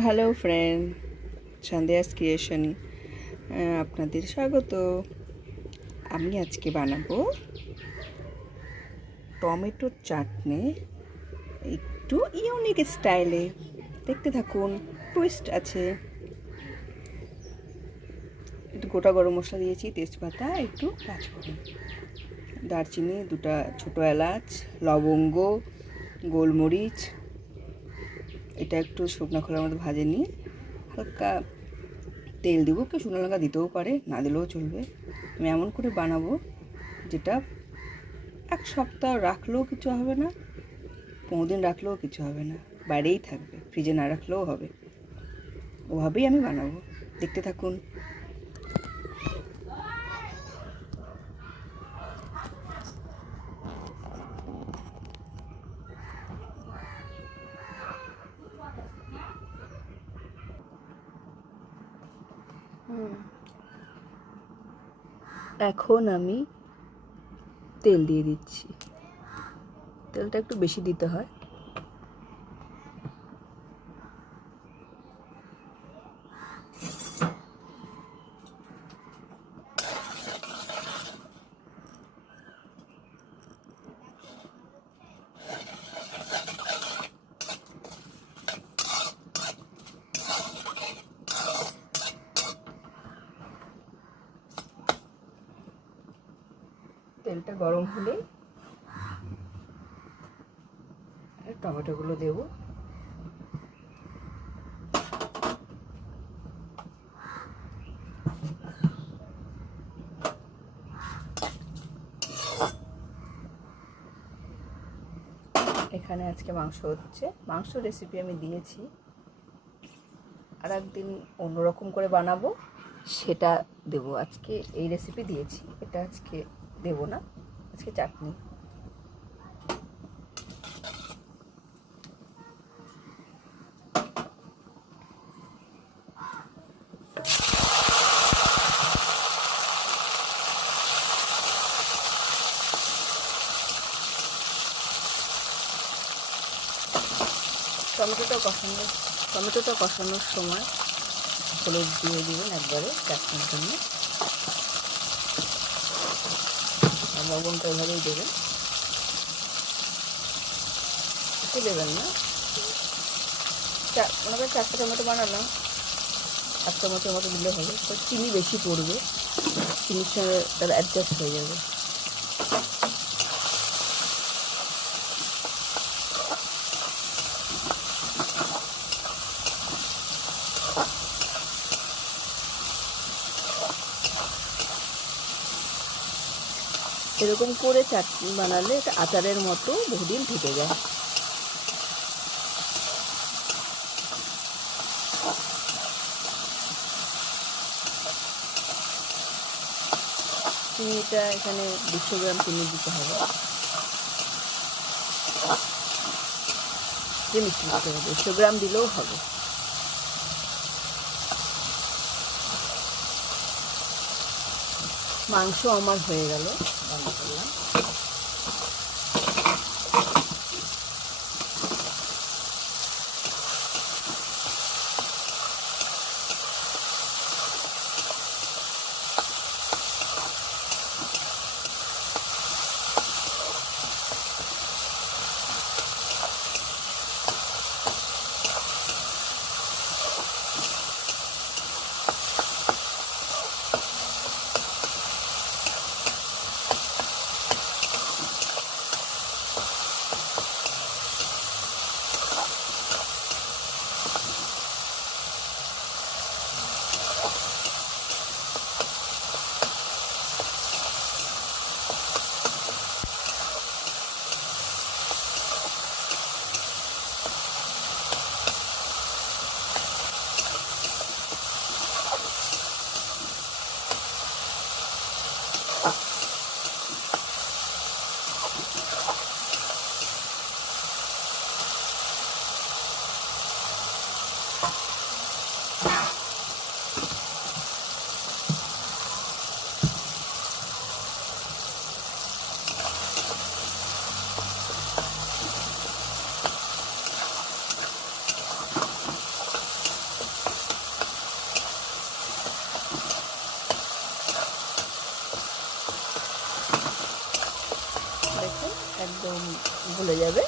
Hello friend, সন্ধ্যাস creation আপনাদের স্বাগত। আমি আজকে বানাবো টমেটোর চাটনি, একটু ইউনিক স্টাইলে। দেখতে থাকুন, টুইস্ট আছে। একটু গোটা গরম মশলা দিয়েছি, তেজপাতা, একটু পাঁচফোড়ন, দারচিনি, দুটা ছোটো এলাচ, লবঙ্গ, গোলমরিচ। এটা একটু শুকনো খোলার মধ্যে ভাজে নিয়ে হালকা তেল দেবো। কেউ শুকনো লঙ্কা দিতেও পারে, না দিলেও চলবে। আমি এমন করে বানাবো যেটা এক সপ্তাহ রাখলেও কিছু হবে না, 15 দিন রাখলেও কিছু হবে না, বাইরেই থাকবে, ফ্রিজে না রাখলেও হবে। ওভাবেই আমি বানাবো, দেখতে থাকুন। এখন আমি তেল দিয়ে দিচ্ছি। তেলটা একটু বেশি দিতে হয়। তেলটা গরম হলেই টমেটোগুলো দেবো। এখানে আজকে মাংস হচ্ছে, মাংস রেসিপি আমি দিয়েছি, আর একদিন অন্যরকম করে বানাবো, সেটা দেবো। আজকে এই রেসিপি দিয়েছি, এটা আজকে দেবো না, আজকে চাটনি। টমেটোটা কষানোর সময় হলুদ দিয়ে দিবেন একবারে চাটনির জন্য, আর লবণটা এভাবেই দেবেন, একটু দেবেন না। মনে করেন 4টা টমেটো বানালাম, 8 চামচের মতো দিলে হবে। তো চিনি বেশি পড়বে, চিনির সঙ্গে তাহলে অ্যাডজাস্ট হয়ে যাবে। এরকম করে চাটনি বানালে এটা আচারের মতো বহুদিন থেকে যায়। চিনিটা এখানে 200 গ্রাম চিনি দিতে হবে, যে মিষ্টি দিতে হবে 100 গ্রাম দিলেও হবে। মাংস আমার হয়ে গেল, রান্না করলাম। গলে যাবে।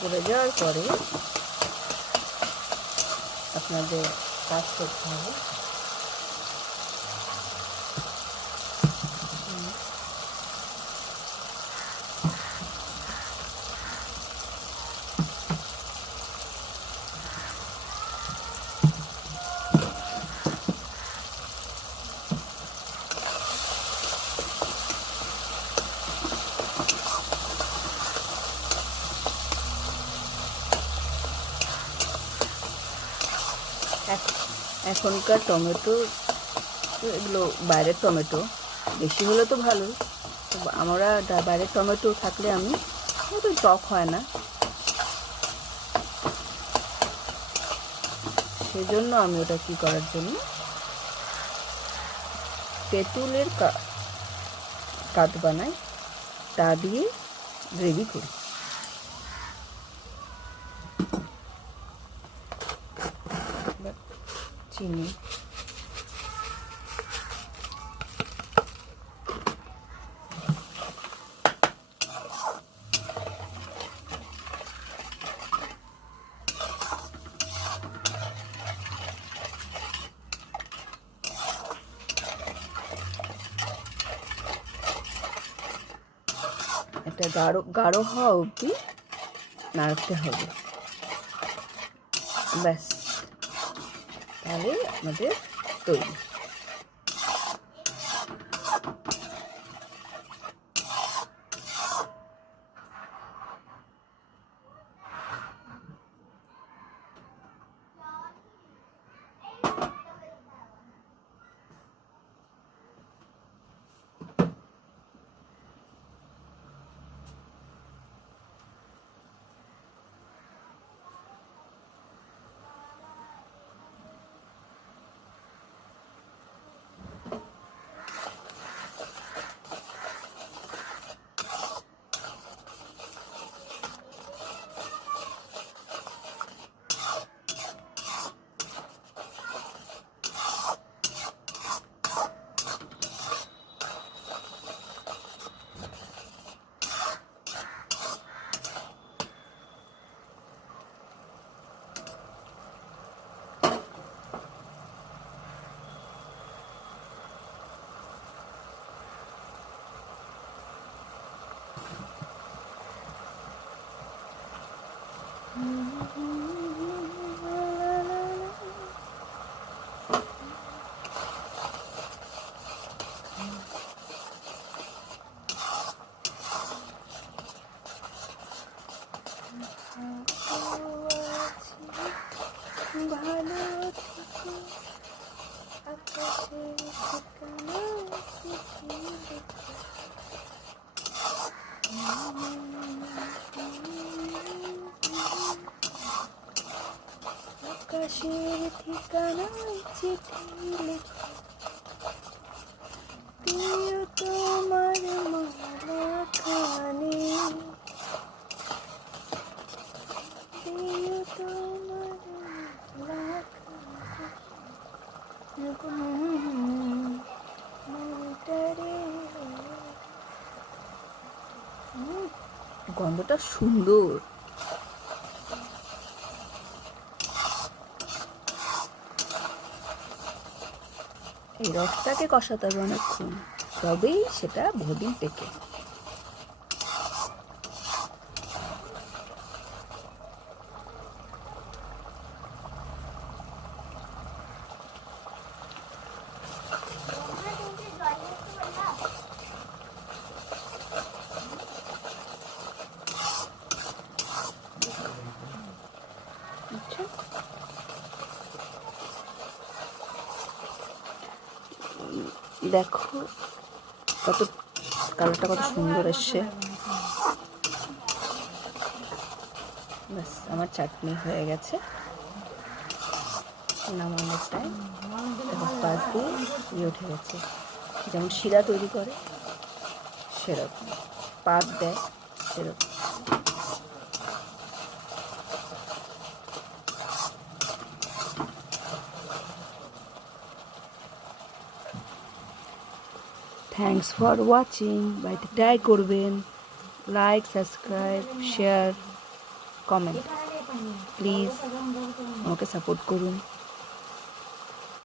গলে যাওয়ার পরে আপনাদের কাজ করতে হবে। এখনকার টমেটো এগুলো বাইরের টমেটো, বেশি হলে তো ভালো। আমরা বাইরের টমেটো থাকলে আমি তো টক হয় না, সেজন্য আমি ওটা কি করার জন্য তেঁতুলের কাত বানাই, তা দিয়ে গ্রেভি করি। চিনি, এটা গাঢ় হওয়া অবধি নাড়তে হবে। ব্যাস, তাহলে আমাদের তৈরি। আকাশের ঠিকানায় চিঠি লিখে দিও তোমার মালাখানি, দিও তোমার মালাখানি। গন্ধটা সুন্দর। এই রসটাকে কষাতে হবে অনেকক্ষণ, তবেই সেটা বহুদিন টেকে। দেখো কত কালারটা কত সুন্দর এসছে। ব্যাস, আমার চাটনি হয়ে গেছে। নামানোর টাইম। পাশ দিয়ে ইয়ে উঠে গেছে, যেমন শিরা তৈরি করে সেরকম, পাত দেয় সেরকম। Thanks for watching. বাড়িতে ট্রাই করবেন। Like, subscribe, share, comment. Please আমাকে সাপোর্ট করুন।